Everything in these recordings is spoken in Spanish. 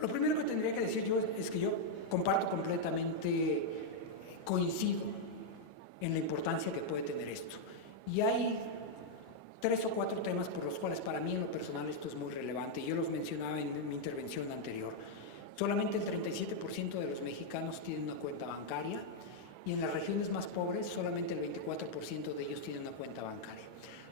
Lo primero que tendría que decir yo es que yo comparto completamente, coincido en la importancia que puede tener esto. Y hay tres o cuatro temas por los cuales para mí en lo personal esto es muy relevante. Yo los mencionaba en mi intervención anterior. Solamente el 37% de los mexicanos tienen una cuenta bancaria y en las regiones más pobres solamente el 24% de ellos tienen una cuenta bancaria.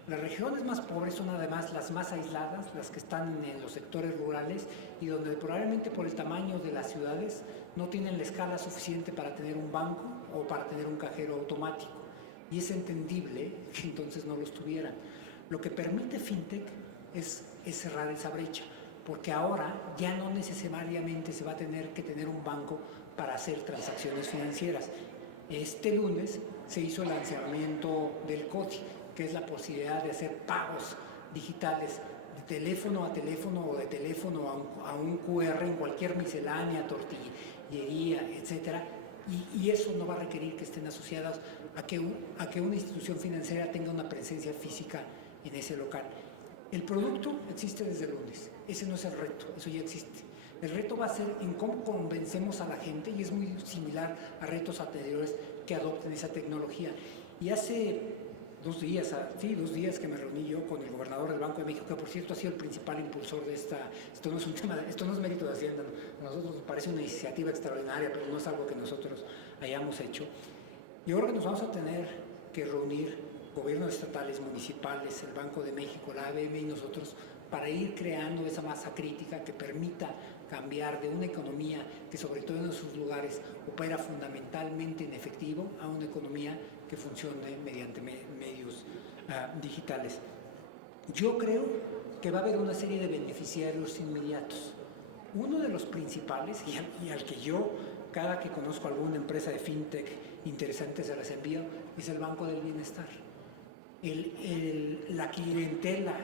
Las regiones más pobres son además las más aisladas, las que están en los sectores rurales y donde probablemente por el tamaño de las ciudades no tienen la escala suficiente para tener un banco o para tener un cajero automático. Y es entendible que entonces no los tuvieran. Lo que permite FinTech es cerrar esa brecha, porque ahora ya no necesariamente se va a tener que tener un banco para hacer transacciones financieras. Este lunes se hizo el lanzamiento del CODI, que es la posibilidad de hacer pagos digitales de teléfono a teléfono o de teléfono a un QR en cualquier miscelánea, tortillería, etcétera. Y eso no va a requerir que estén asociadas a que una institución financiera tenga una presencia física en ese local. El producto existe desde el lunes, ese no es el reto, eso ya existe. El reto va a ser en cómo convencemos a la gente, y es muy similar a retos anteriores que adopten esa tecnología. Y hace 2 días, sí, 2 días que me reuní yo con el gobernador del Banco de México, que por cierto ha sido el principal impulsor de esto no es un tema, esto no es mérito de Hacienda, a nosotros nos parece una iniciativa extraordinaria, pero no es algo que nosotros hayamos hecho. Yo creo que nos vamos a tener que reunir gobiernos estatales, municipales, el Banco de México, la ABM y nosotros para ir creando esa masa crítica que permita cambiar de una economía que sobre todo en sus lugares opera fundamentalmente en efectivo a una economía que funcione mediante medios digitales. Yo creo que va a haber una serie de beneficiarios inmediatos. Uno de los principales, y al que yo, cada que conozco alguna empresa de fintech interesante se las envío, es el Banco del Bienestar. La clientela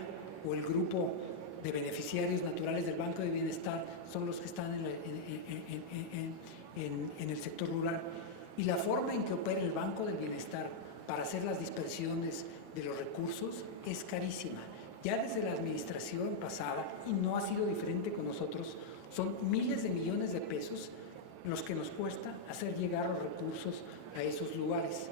o el grupo de beneficiarios naturales del Banco de Bienestar son los que están en el sector rural. Y la forma en que opera el Banco del Bienestar para hacer las dispersiones de los recursos es carísima. Ya desde la administración pasada, y no ha sido diferente con nosotros, son miles de millones de pesos los que nos cuesta hacer llegar los recursos a esos lugares.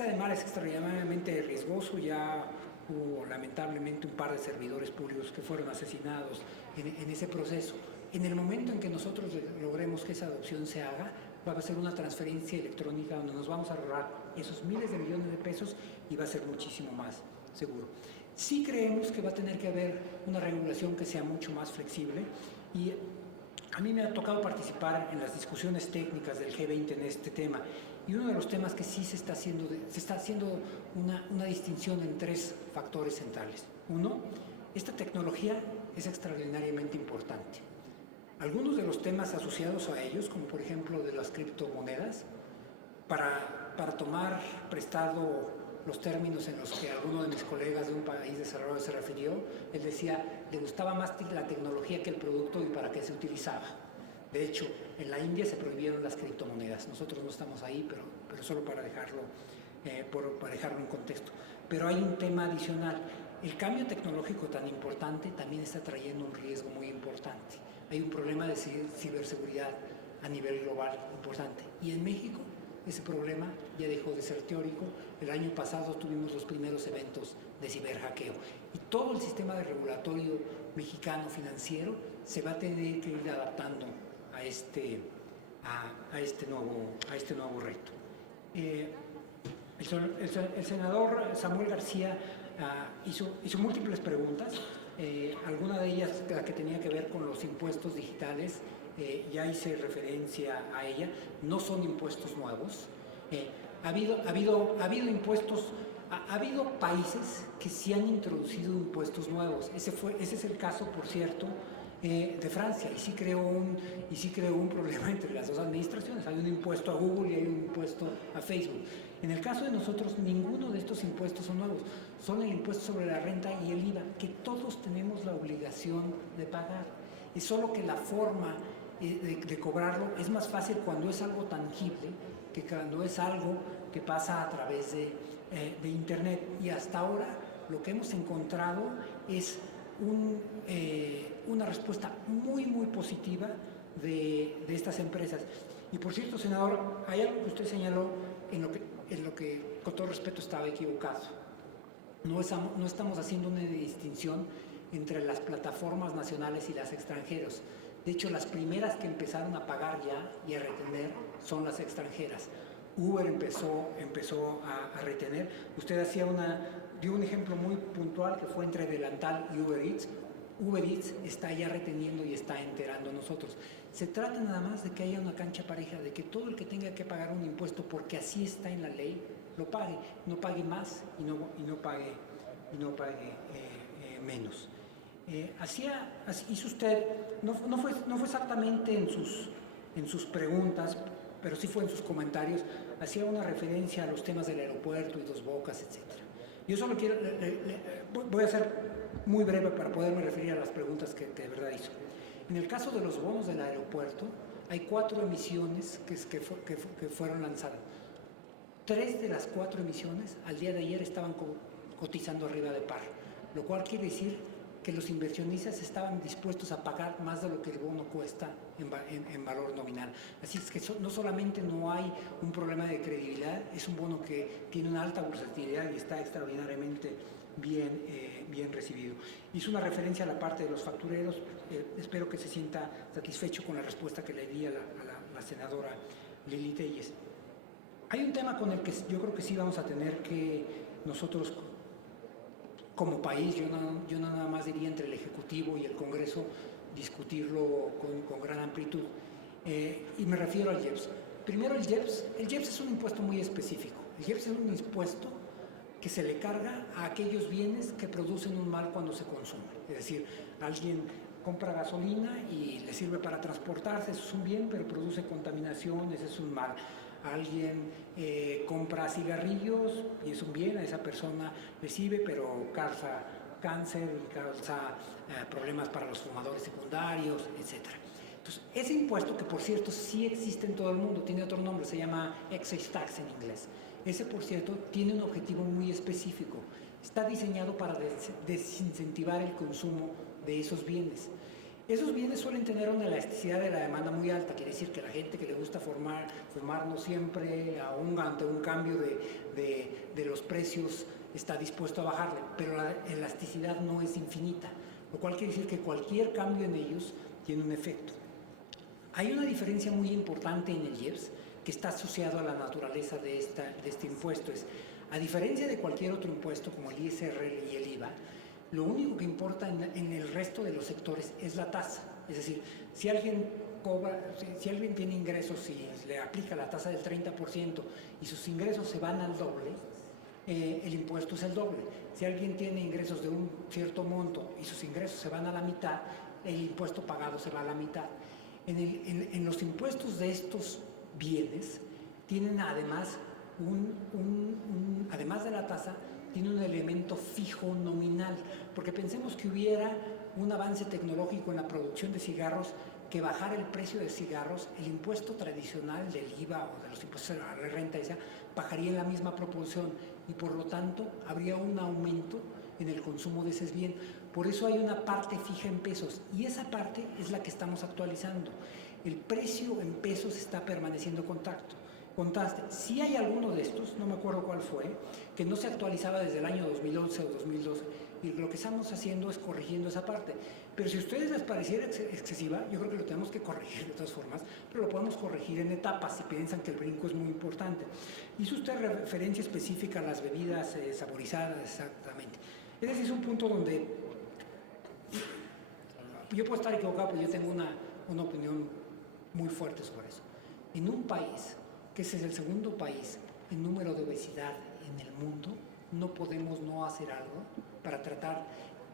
Además es extraordinariamente riesgoso, ya hubo lamentablemente un par de servidores públicos que fueron asesinados en ese proceso. En el momento en que nosotros logremos que esa adopción se haga, va a ser una transferencia electrónica donde nos vamos a ahorrar esos miles de millones de pesos y va a ser muchísimo más seguro. Sí creemos que va a tener que haber una regulación que sea mucho más flexible y a mí me ha tocado participar en las discusiones técnicas del G20 en este tema y uno de los temas que sí se está haciendo una distinción en 3 factores centrales. Uno, esta tecnología es extraordinariamente importante. Algunos de los temas asociados a ellos, como por ejemplo de las criptomonedas, para tomar prestado los términos en los que alguno de mis colegas de un país desarrollado se refirió, él decía, le gustaba más la tecnología que el producto y para qué se utilizaba. De hecho, en la India se prohibieron las criptomonedas. Nosotros no estamos ahí, pero solo para dejarlo en contexto. Pero hay un tema adicional. El cambio tecnológico tan importante también está trayendo un riesgo muy importante. Hay un problema de ciberseguridad a nivel global importante. Y en México ese problema ya dejó de ser teórico. El año pasado tuvimos los primeros eventos de ciberhackeo. Y todo el sistema de regulatorio mexicano financiero se va a tener que ir adaptando a este nuevo reto. El senador Samuel García hizo múltiples preguntas, alguna de ellas la que tenía que ver con los impuestos digitales, ya hice referencia a ella, no son impuestos nuevos. Ha habido impuestos, ha habido países que sí han introducido impuestos nuevos. Ese es el caso, por cierto, de Francia, y sí creó un problema entre las dos administraciones. Hay un impuesto a Google y hay un impuesto a Facebook. En el caso de nosotros, ninguno de estos impuestos son nuevos, son el impuesto sobre la renta y el IVA, que todos tenemos la obligación de pagar. Es solo que la forma de cobrarlo es más fácil cuando es algo tangible que cuando es algo que pasa a través de Internet. Y hasta ahora lo que hemos encontrado es una respuesta muy, muy positiva de estas empresas. Y por cierto, senador, hay algo que usted señaló en lo que con todo respeto estaba equivocado. No estamos haciendo una distinción entre las plataformas nacionales y las extranjeras. De hecho, las primeras que empezaron a pagar ya y a retener son las extranjeras. Uber empezó a retener. Usted dio un ejemplo muy puntual que fue entre Delantal y Uber Eats. Uber Eats está ya reteniendo y está enterando a nosotros. Se trata nada más de que haya una cancha pareja, de que todo el que tenga que pagar un impuesto, porque así está en la ley, lo pague, no pague más y no pague menos. Así hizo usted, no fue exactamente en sus preguntas, pero sí fue en sus comentarios, hacía una referencia a los temas del aeropuerto y Dos Bocas, etc. Yo solo voy a ser muy breve para poderme referir a las preguntas que de verdad hizo. En el caso de los bonos del aeropuerto, hay 4 emisiones que fueron lanzadas. 3 de las 4 emisiones al día de ayer estaban cotizando arriba de par, lo cual quiere decir que los inversionistas estaban dispuestos a pagar más de lo que el bono cuesta en valor nominal. Así es que no solamente no hay un problema de credibilidad, es un bono que tiene una alta bursátilidad y está extraordinariamente bien recibido. Hizo una referencia a la parte de los factureros. Espero que se sienta satisfecho con la respuesta que le di a la senadora Lili Telles. Hay un tema con el que yo creo que sí vamos a tener que nosotros como país, yo no nada más diría entre el Ejecutivo y el Congreso, discutirlo con gran amplitud. Y me refiero al IEPS. Primero el IEPS es un impuesto muy específico. El IEPS es un impuesto que se le carga a aquellos bienes que producen un mal cuando se consumen. Es decir, alguien compra gasolina y le sirve para transportarse, eso es un bien, pero produce contaminación, ese es un mal. Alguien compra cigarrillos y es un bien, a esa persona recibe, pero causa cáncer y causa problemas para los fumadores secundarios, etc. Entonces, ese impuesto, que por cierto sí existe en todo el mundo, tiene otro nombre, se llama excise tax en inglés. Ese, por cierto, tiene un objetivo muy específico. Está diseñado para desincentivar el consumo de esos bienes. Esos bienes suelen tener una elasticidad de la demanda muy alta, quiere decir que la gente que le gusta fumar no siempre, aún ante un cambio de los precios, está dispuesto a bajarle, pero la elasticidad no es infinita, lo cual quiere decir que cualquier cambio en ellos tiene un efecto. Hay una diferencia muy importante en el IEPS que está asociado a la naturaleza de este impuesto. A diferencia de cualquier otro impuesto como el ISR y el IVA, lo único que importa en el resto de los sectores es la tasa. Es decir, si alguien tiene ingresos y le aplica la tasa del 30% y sus ingresos se van al doble, el impuesto es el doble. Si alguien tiene ingresos de un cierto monto y sus ingresos se van a la mitad, el impuesto pagado se va a la mitad. En los impuestos de estos bienes tienen además además de la tasa, tiene un elemento fijo nominal, porque pensemos que hubiera un avance tecnológico en la producción de cigarros que bajara el precio de cigarros, el impuesto tradicional del IVA o de los impuestos a la renta esa bajaría en la misma proporción y por lo tanto habría un aumento en el consumo de ese bien. Por eso hay una parte fija en pesos y esa parte es la que estamos actualizando. El precio en pesos está permaneciendo contraste. Si hay alguno de estos, no me acuerdo cuál fue, que no se actualizaba desde el año 2011 o 2012, y lo que estamos haciendo es corrigiendo esa parte. Pero si a ustedes les pareciera excesiva, yo creo que lo tenemos que corregir de todas formas, pero lo podemos corregir en etapas si piensan que el brinco es muy importante. Hizo usted referencia específica a las bebidas saborizadas, exactamente. Ese sí es un punto donde yo puedo estar equivocado, pero yo tengo una opinión muy fuerte sobre eso. En un país que ese es el segundo país en número de obesidad en el mundo, no podemos no hacer algo para tratar.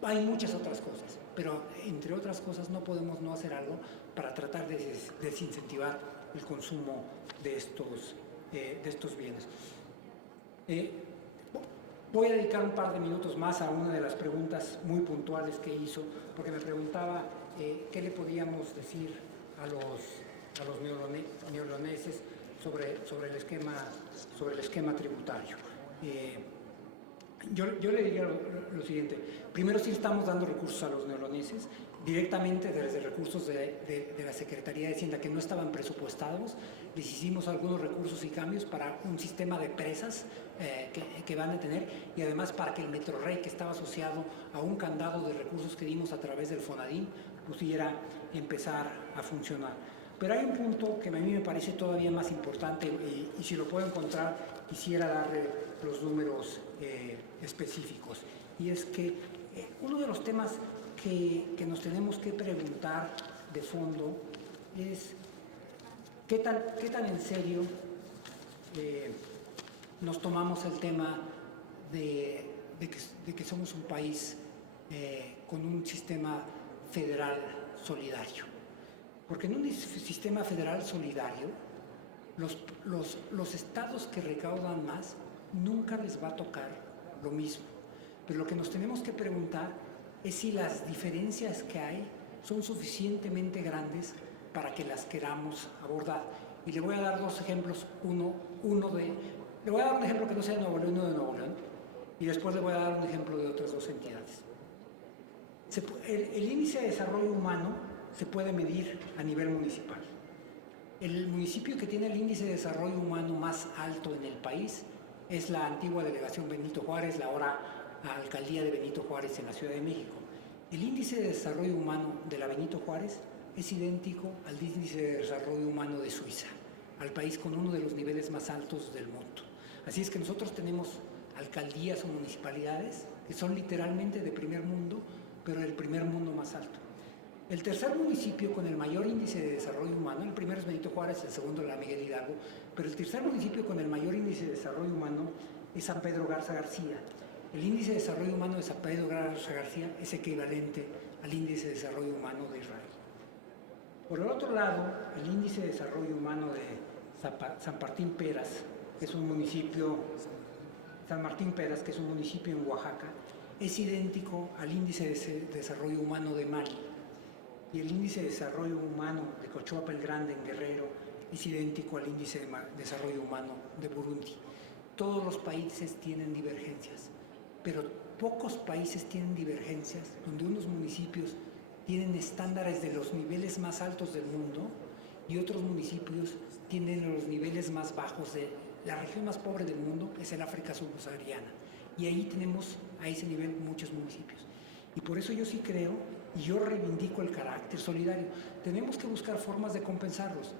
Hay muchas otras cosas, pero entre otras cosas no podemos no hacer algo para tratar de desincentivar el consumo de estos bienes. Voy a dedicar un par de minutos más a una de las preguntas muy puntuales que hizo, porque me preguntaba qué le podíamos decir a los neoloneses sobre el esquema tributario. Yo le diría lo siguiente. Primero, sí estamos dando recursos a los neoloneses. directamente desde recursos de la Secretaría de Hacienda que no estaban presupuestados. Les hicimos algunos recursos y cambios para un sistema de presas que van a tener, y además para que el Metrorrey, que estaba asociado a un candado de recursos que dimos a través del Fonadín, pudiera empezar a funcionar. Pero hay un punto que a mí me parece todavía más importante, y si lo puedo encontrar, quisiera darle los números específicos. Y es que uno de los temas que nos tenemos que preguntar de fondo es qué tan en serio nos tomamos el tema de que somos un país con un sistema federal solidario. Porque en un sistema federal solidario, los estados que recaudan más nunca les va a tocar lo mismo. Pero lo que nos tenemos que preguntar es si las diferencias que hay son suficientemente grandes para que las queramos abordar. Y le voy a dar dos ejemplos. Le voy a dar un ejemplo que no sea de Nuevo León, no de Nuevo León, y después le voy a dar un ejemplo de otras dos entidades. El índice de desarrollo humano se puede medir a nivel municipal. El municipio que tiene el índice de desarrollo humano más alto en el país es la antigua delegación Benito Juárez, la ahora alcaldía de Benito Juárez en la Ciudad de México. El índice de desarrollo humano de la Benito Juárez es idéntico al índice de desarrollo humano de Suiza, al país con uno de los niveles más altos del mundo. Así es que nosotros tenemos alcaldías o municipalidades que son literalmente de primer mundo, pero del primer mundo más alto. El tercer municipio con el mayor índice de desarrollo humano, el primero es Benito Juárez, el segundo la Miguel Hidalgo, pero el tercer municipio con el mayor índice de desarrollo humano es San Pedro Garza García. El índice de desarrollo humano de San Pedro Garza García es equivalente al índice de desarrollo humano de Israel. Por el otro lado, el índice de desarrollo humano de San Martín Peras, que es un municipio, San Martín Peras, que es un municipio en Oaxaca, es idéntico al índice de desarrollo humano de Mali. Y el índice de desarrollo humano de Cochoapa el Grande en Guerrero es idéntico al índice de desarrollo humano de Burundi. Todos los países tienen divergencias, pero pocos países tienen divergencias donde unos municipios tienen estándares de los niveles más altos del mundo y otros municipios tienen los niveles más bajos de la región más pobre del mundo, que es el África subsahariana. Y ahí tenemos a ese nivel muchos municipios. Y por eso yo sí creo, y yo reivindico el carácter solidario. Tenemos que buscar formas de compensarlos.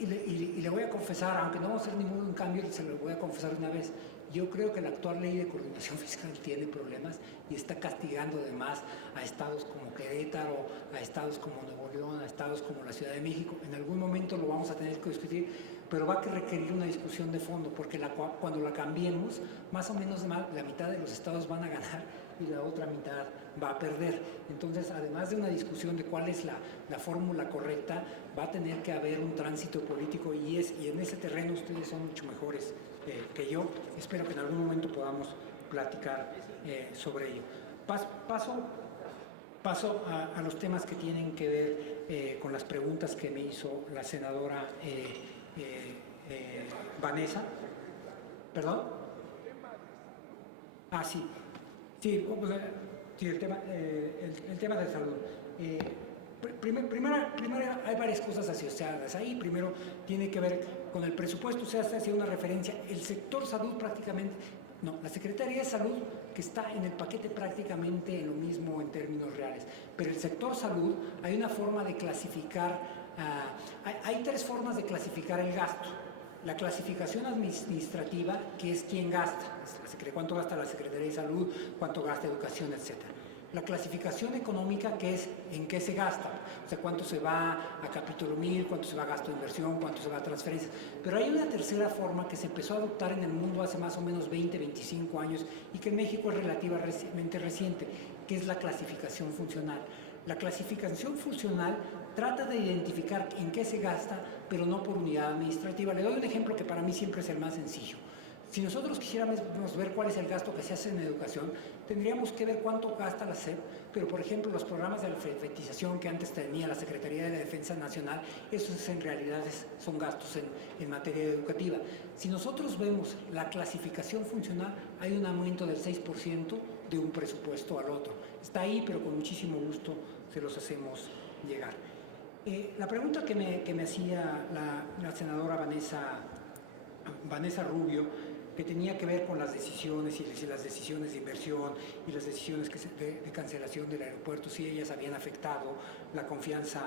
Y le voy a confesar, aunque no va a hacer ningún cambio, se lo voy a confesar una vez. Yo creo que la actual ley de coordinación fiscal tiene problemas y está castigando además a estados como Querétaro, a estados como Nuevo León, a estados como la Ciudad de México. En algún momento lo vamos a tener que discutir, pero va a requerir una discusión de fondo, porque cuando la cambiemos, más o menos la mitad de los estados van a ganar y la otra mitad va a perder. Entonces, además de una discusión de cuál es la fórmula correcta, va a tener que haber un tránsito político y en ese terreno ustedes son mucho mejores que yo. Espero que en algún momento podamos platicar sobre ello. Paso a los temas que tienen que ver con las preguntas que me hizo la senadora Vanessa. ¿Perdón? Ah, sí. Sí, el tema de salud. Primero hay varias cosas asociadas ahí. Primero tiene que ver con el presupuesto, se hace una referencia. El sector salud prácticamente, no, la Secretaría de Salud, que está en el paquete prácticamente en lo mismo en términos reales. Pero el sector salud, hay una forma de clasificar, hay tres formas de clasificar el gasto. La clasificación administrativa, que es quién gasta, cuánto gasta la Secretaría de Salud, cuánto gasta Educación, etc. La clasificación económica, que es en qué se gasta, o sea, cuánto se va a capítulo 1000, cuánto se va a gasto de inversión, cuánto se va a transferencias. Pero hay una tercera forma que se empezó a adoptar en el mundo hace más o menos 20, 25 años y que en México es relativamente reciente, que es la clasificación funcional. La clasificación funcional trata de identificar en qué se gasta, pero no por unidad administrativa. Le doy un ejemplo que para mí siempre es el más sencillo. Si nosotros quisiéramos ver cuál es el gasto que se hace en educación, tendríamos que ver cuánto gasta la SEP, pero por ejemplo los programas de alfabetización que antes tenía la Secretaría de la Defensa Nacional, esos en realidad son gastos en materia educativa. Si nosotros vemos la clasificación funcional, hay un aumento del 6% de un presupuesto al otro. Está ahí, pero con muchísimo gusto se los hacemos llegar. La pregunta que me hacía la senadora Vanessa Rubio, que tenía que ver con las decisiones y las decisiones de inversión y las decisiones de cancelación del aeropuerto, si ellas habían afectado la confianza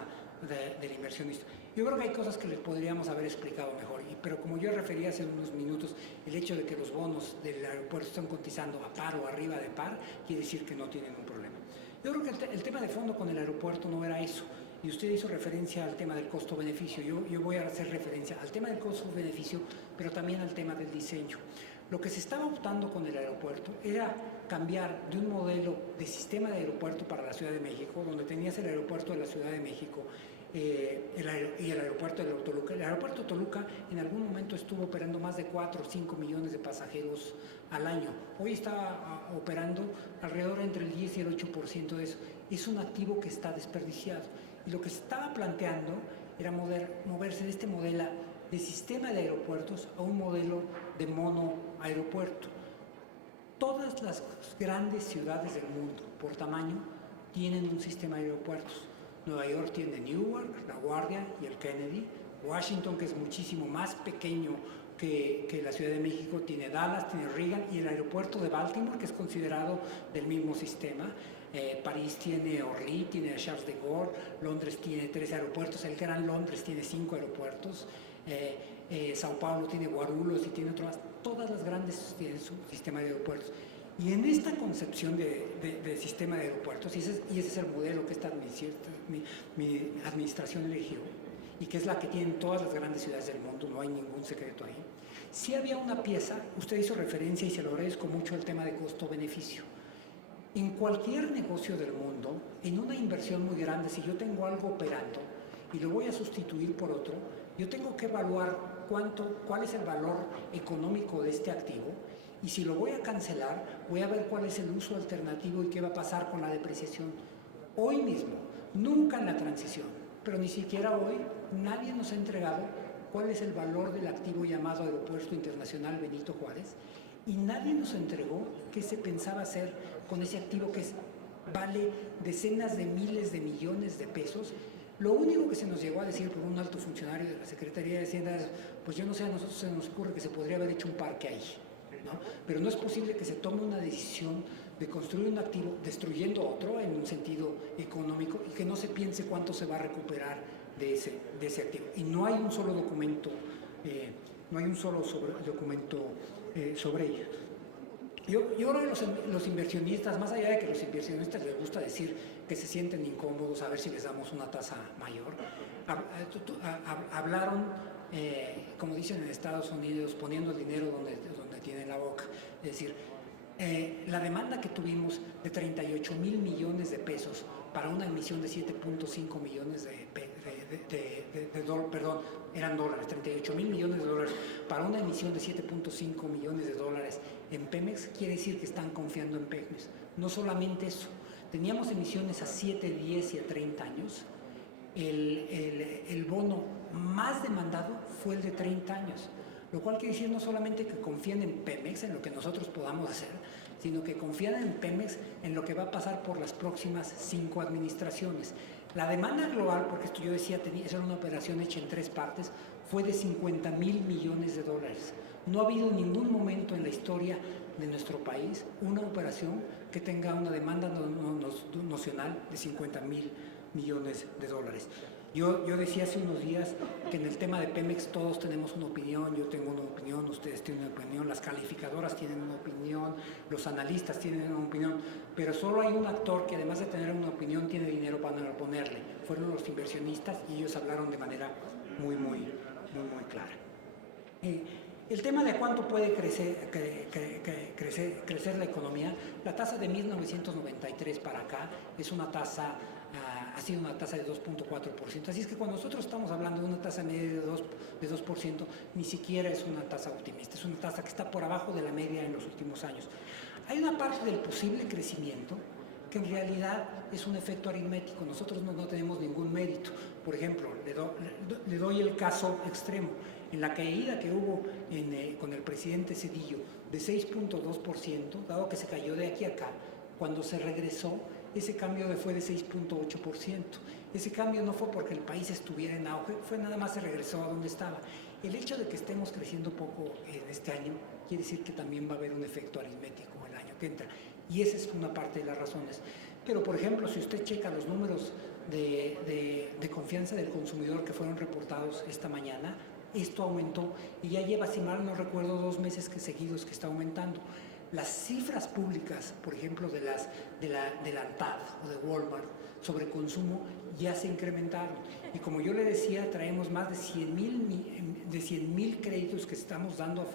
del inversionista. Yo creo que hay cosas que les podríamos haber explicado mejor, pero como yo refería hace unos minutos, el hecho de que los bonos del aeropuerto están cotizando a par o arriba de par, quiere decir que no tienen un problema. Yo creo que el tema de fondo con el aeropuerto no era eso, y usted hizo referencia al tema del costo-beneficio. Yo voy a hacer referencia al tema del costo-beneficio, pero también al tema del diseño. Lo que se estaba optando con el aeropuerto era cambiar de un modelo de sistema de aeropuerto para la Ciudad de México, donde tenías el aeropuerto de la Ciudad de México y el aeropuerto de Toluca. El aeropuerto de Toluca en algún momento estuvo operando más de 4 o 5 millones de pasajeros al año. Hoy está operando alrededor entre el 10 y el 8% de eso. Es un activo que está desperdiciado. Y lo que se estaba planteando era moverse de este modelo de sistema de aeropuertos a un modelo de monoaeropuerto. Todas las grandes ciudades del mundo, por tamaño, tienen un sistema de aeropuertos. Nueva York tiene Newark, La Guardia y el Kennedy. Washington, que es muchísimo más pequeño que la Ciudad de México, tiene Dallas, tiene Reagan, y el aeropuerto de Baltimore, que es considerado del mismo sistema. París tiene Orly, tiene Charles de Gaulle. Londres tiene 3 aeropuertos, el Gran Londres tiene 5 aeropuertos. Sao Paulo tiene Guarulhos y tiene otras. Todas las grandes tienen su sistema de aeropuertos. Y en esta concepción de sistema de aeropuertos, y ese es el modelo que esta mi administración eligió, y que es la que tienen todas las grandes ciudades del mundo, no hay ningún secreto ahí, sí había una pieza, usted hizo referencia y se lo agradezco mucho, al tema de costo-beneficio. En cualquier negocio del mundo, en una inversión muy grande, si yo tengo algo operando y lo voy a sustituir por otro, yo tengo que evaluar cuál es el valor económico de este activo, y si lo voy a cancelar, voy a ver cuál es el uso alternativo y qué va a pasar con la depreciación. Hoy mismo, nunca en la transición, pero ni siquiera hoy, nadie nos ha entregado cuál es el valor del activo llamado Aeropuerto Internacional Benito Juárez, y nadie nos entregó qué se pensaba hacer con ese activo que vale decenas de miles de millones de pesos. Lo único que se nos llegó a decir por un alto funcionario de la Secretaría de Hacienda es, pues yo no sé, a nosotros se nos ocurre que se podría haber hecho un parque ahí, ¿no? Pero no es posible que se tome una decisión de construir un activo destruyendo otro en un sentido económico y que no se piense cuánto se va a recuperar de ese activo. Y no hay un solo documento, sobre ello. Yo creo que los inversionistas, más allá de que los inversionistas les gusta decir que se sienten incómodos a ver si les damos una tasa mayor, hablaron, como dicen en Estados Unidos, poniendo el dinero donde tiene la boca. Es decir, la demanda que tuvimos de 38,000 millones de pesos para una emisión de 7.5 millones eran dólares, 38,000 millones de dólares para una emisión de 7.5 millones de dólares en Pemex, quiere decir que están confiando en Pemex. No solamente eso, teníamos emisiones a 7, 10 y a 30 años. El bono más demandado fue el de 30 años, lo cual quiere decir no solamente que confían en Pemex, en lo que nosotros podamos hacer, sino que confían en Pemex en lo que va a pasar por las próximas 5 administraciones. La demanda global, porque esto yo decía, esa era una operación hecha en 3 partes, fue de 50,000 millones de dólares. No ha habido ningún momento en la historia de nuestro país una operación que tenga una demanda nocional de 50,000 millones de dólares. Yo decía hace unos días que en el tema de Pemex todos tenemos una opinión, yo tengo una opinión, ustedes tienen una opinión, las calificadoras tienen una opinión, los analistas tienen una opinión, pero solo hay un actor que además de tener una opinión tiene dinero para ponerle. Fueron los inversionistas y ellos hablaron de manera muy clara. El tema de cuánto puede crecer la economía, la tasa de 1993 para acá es una tasa, ha sido una tasa de 2.4%. Así es que cuando nosotros estamos hablando de una tasa media de 2%, ni siquiera es una tasa optimista, es una tasa que está por abajo de la media en los últimos años. Hay una parte del posible crecimiento que en realidad es un efecto aritmético. Nosotros no tenemos ningún mérito. Por ejemplo, le doy el caso extremo. En la caída que hubo con el presidente Zedillo de 6.2%, dado que se cayó de aquí a acá, cuando se regresó, ese cambio fue de 6.8%. Ese cambio no fue porque el país estuviera en auge, fue nada más se regresó a donde estaba. El hecho de que estemos creciendo poco este año quiere decir que también va a haber un efecto aritmético el año que entra. Y esa es una parte de las razones. Pero, por ejemplo, si usted checa los números de confianza del consumidor que fueron reportados esta mañana, esto aumentó y ya lleva, si mal no recuerdo, 2 meses seguidos que está aumentando. Las cifras públicas, por ejemplo, de la ANTAD o de Walmart sobre consumo ya se incrementaron. Y como yo le decía, traemos más de 100,000 créditos que estamos dando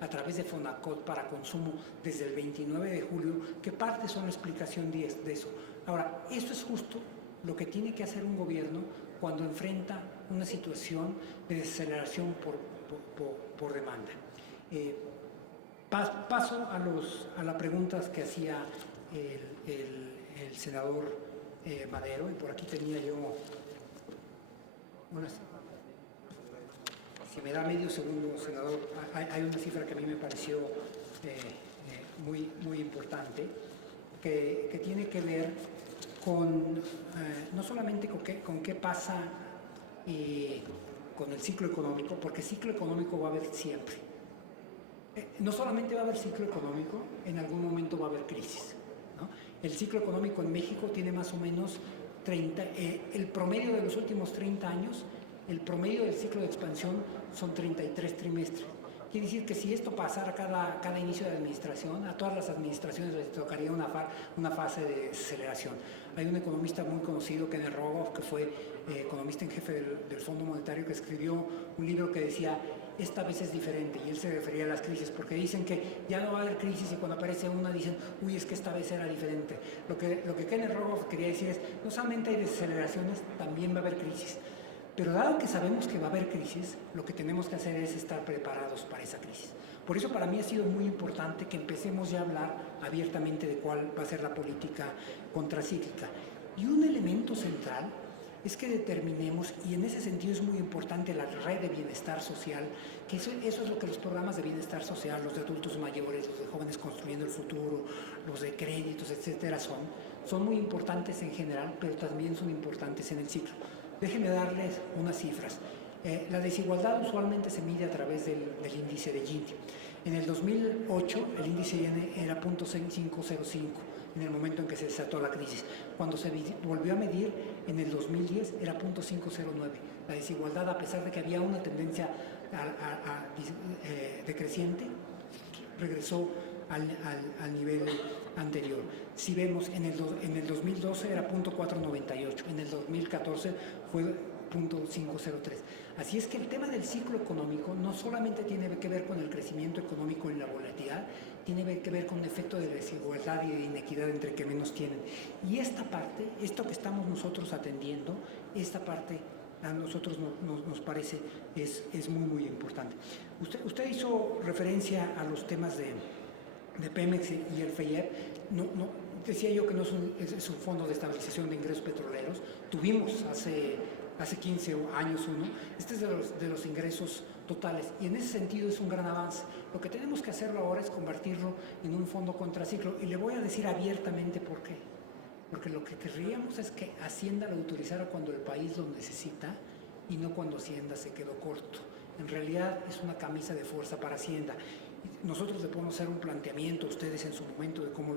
a través de Fonacot para consumo desde el 29 de julio, que parte son la explicación de eso. Ahora, esto es justo lo que tiene que hacer un gobierno cuando enfrenta una situación de desaceleración por demanda. Paso a las preguntas que hacía el senador Madero, y por aquí tenía yo unas. Si me da medio segundo, senador, hay una cifra que a mí me pareció muy importante, que tiene que ver con no solamente con qué pasa con el ciclo económico, porque ciclo económico va a haber siempre. No solamente va a haber ciclo económico, en algún momento va a haber crisis, ¿no? El ciclo económico en México tiene más o menos el promedio de los últimos 30 años, el promedio del ciclo de expansión son 33 trimestres. Quiere decir que si esto pasara cada inicio de administración, a todas las administraciones les tocaría una fase de aceleración. Hay un economista muy conocido, Kenneth Rogoff, que fue economista en jefe del Fondo Monetario, que escribió un libro que decía, esta vez es diferente, y él se refería a las crisis, porque dicen que ya no va a haber crisis y cuando aparece una dicen, uy, es que esta vez era diferente. Lo que Kenneth Rogoff quería decir es, no solamente hay desaceleraciones, también va a haber crisis. Pero dado que sabemos que va a haber crisis, lo que tenemos que hacer es estar preparados para esa crisis. Por eso para mí ha sido muy importante que empecemos ya a hablar abiertamente de cuál va a ser la política contracíclica. Y un elemento central es que determinemos, y en ese sentido es muy importante la red de bienestar social, que eso es lo que los programas de bienestar social, los de adultos mayores, los de jóvenes construyendo el futuro, los de créditos, etcétera, son muy importantes en general, pero también son importantes en el ciclo. Déjenme darles unas cifras. La desigualdad usualmente se mide a través del índice de Gini. En el 2008 el índice Gini era 0.505 en el momento en que se desató la crisis. Cuando se volvió a medir en el 2010 era 0.509. La desigualdad, a pesar de que había una tendencia decreciente, regresó al nivel anterior. Si vemos, en el 2012 era 0.498, en el 2014 fue 0.503. Así es que el tema del ciclo económico no solamente tiene que ver con el crecimiento económico y la volatilidad, tiene que ver con un efecto de desigualdad y de inequidad entre que menos tienen. Y esta parte, esto que estamos nosotros atendiendo, esta parte a nosotros nos parece es muy importante. Usted hizo referencia a los temas de Pemex y el FEIEP. Decía yo que no es un fondo de estabilización de ingresos petroleros. Tuvimos hace 15 años uno. Este es de los ingresos totales y en ese sentido es un gran avance. Lo que tenemos que hacerlo ahora es convertirlo en un fondo contraciclo, y le voy a decir abiertamente por qué. Porque lo que querríamos es que Hacienda lo autorizara cuando el país lo necesita y no cuando Hacienda se quedó corto. En realidad es una camisa de fuerza para Hacienda. Nosotros le podemos hacer un planteamiento a ustedes en su momento de cómo,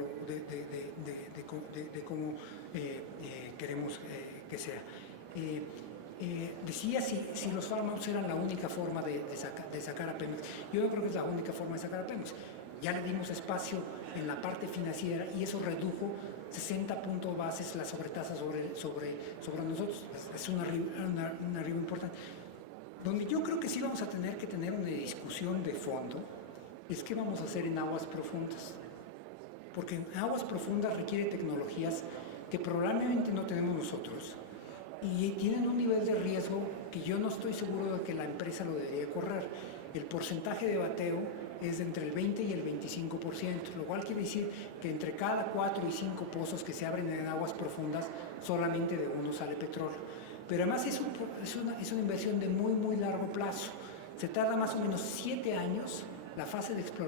cómo queremos que sea. Decía si los farmouts eran la única forma de sacar a Pemex. Yo no creo que es la única forma de sacar a Pemex. Ya le dimos espacio en la parte financiera y eso redujo 60 puntos bases la sobretasa sobre nosotros. Es un arribo importante. Donde yo creo que sí vamos a tener que tener una discusión de fondo es qué vamos a hacer en aguas profundas. Porque en aguas profundas requiere tecnologías que probablemente no tenemos nosotros y tienen un nivel de riesgo que yo no estoy seguro de que la empresa lo debería correr. El porcentaje de bateo es de entre el 20 y el 25%, lo cual quiere decir que entre cada 4 y 5 pozos que se abren en aguas profundas, solamente de uno sale petróleo. Pero además es una inversión de muy largo plazo. Se tarda más o menos 7 años la fase de exploración